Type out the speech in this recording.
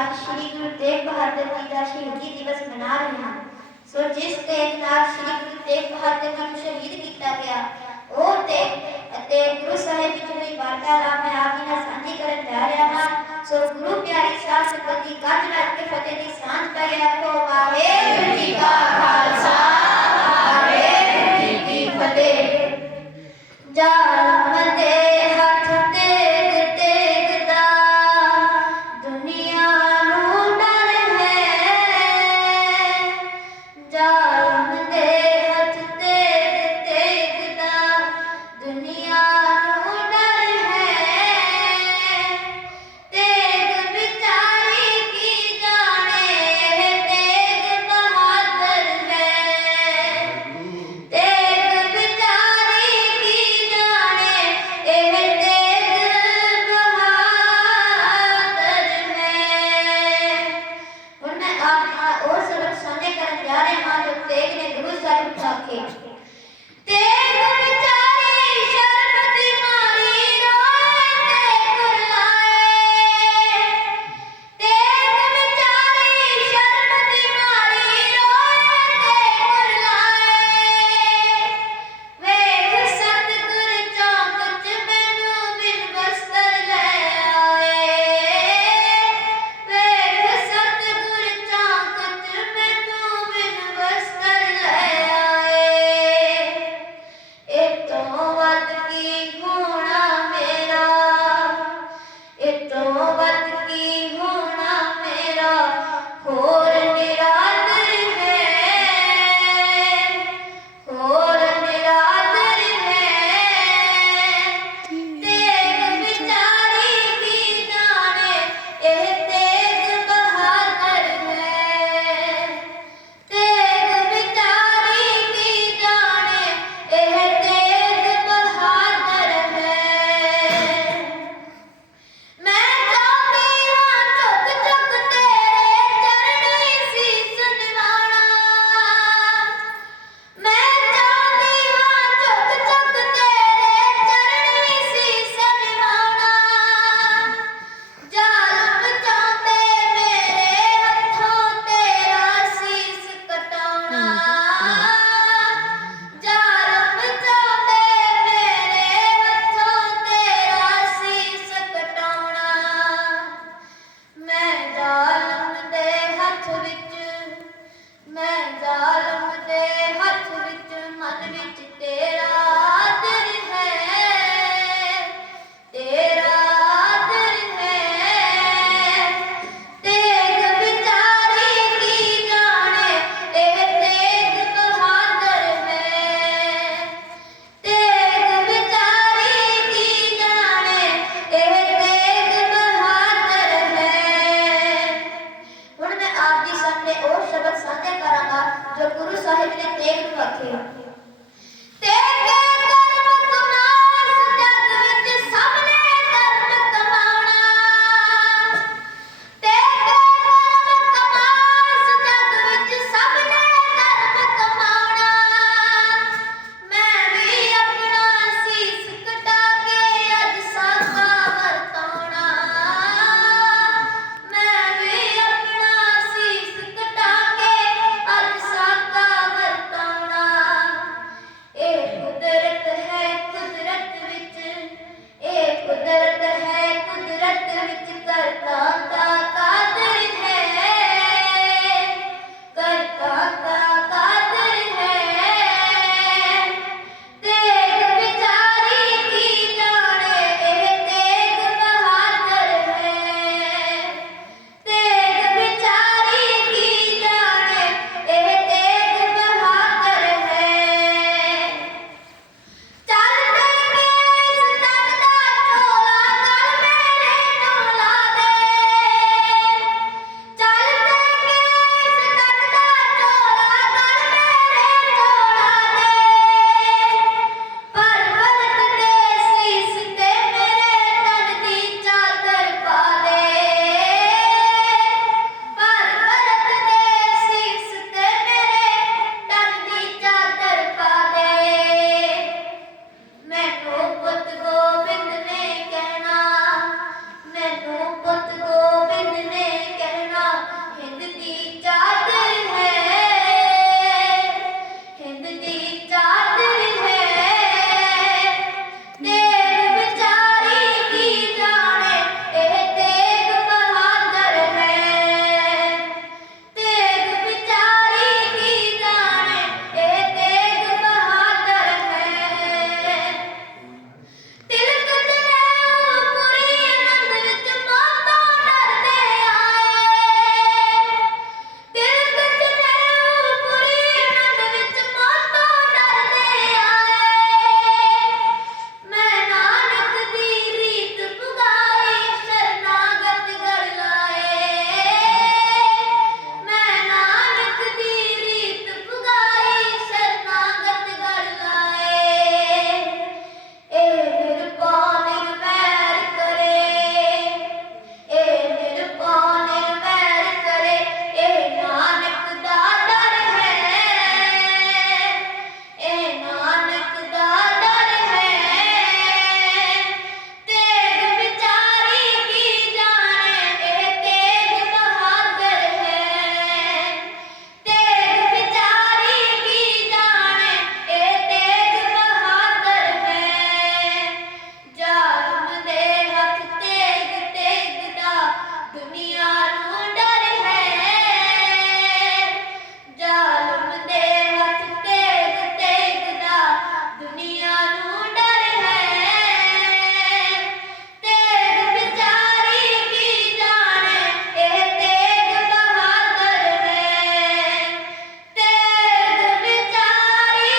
ਅੱਜ ਸ਼੍ਰੀ ਗੁਰੂ ਤੇਗ ਬਹਾਦਰ ਜੀ ਦਾ ਸ਼ਹੀਦੀ ਦਿਵਸ ਮਨਾ ਰਹੇ ਹਾਂ। ਸੋ ਜਿਸ ਤੇਗ ਨਾਲ ਸ਼੍ਰੀ ਗੁਰੂ ਤੇਗ ਬਹਾਦਰ ਜੀ ਨੂੰ ਸ਼ਹੀਦ ਕੀਤਾ ਗਿਆ, ਉਹ ਤੇਗ ਅਤੇ ਗੁਰੂ ਸਾਹਿਬ ਵਿੱਚ ਹੋਈ ਵਾਰਤਾਲਾਪ ਮੈਂ ਆਪ ਜੀ ਨਾਲ ਸਾਂਝੀ ਕਰਨ ਜਾ ਰਿਹਾ ਹਾਂ। ਸੋ ਗੁਰੂ ਪਿਆਰੇ ਸਾਧ ਸੰਗਤ ਦੀ ਗੱਜ ਰੱਖ ਕੇ ਫਤਿਹ ਦੀ ਸਾਂਝ ਪਾਈ ਰੱਖੋ। ਵਾਹਿਗੁਰੂ ਜੀ ਕਾ ਖਾਲਸਾ। 好 muito.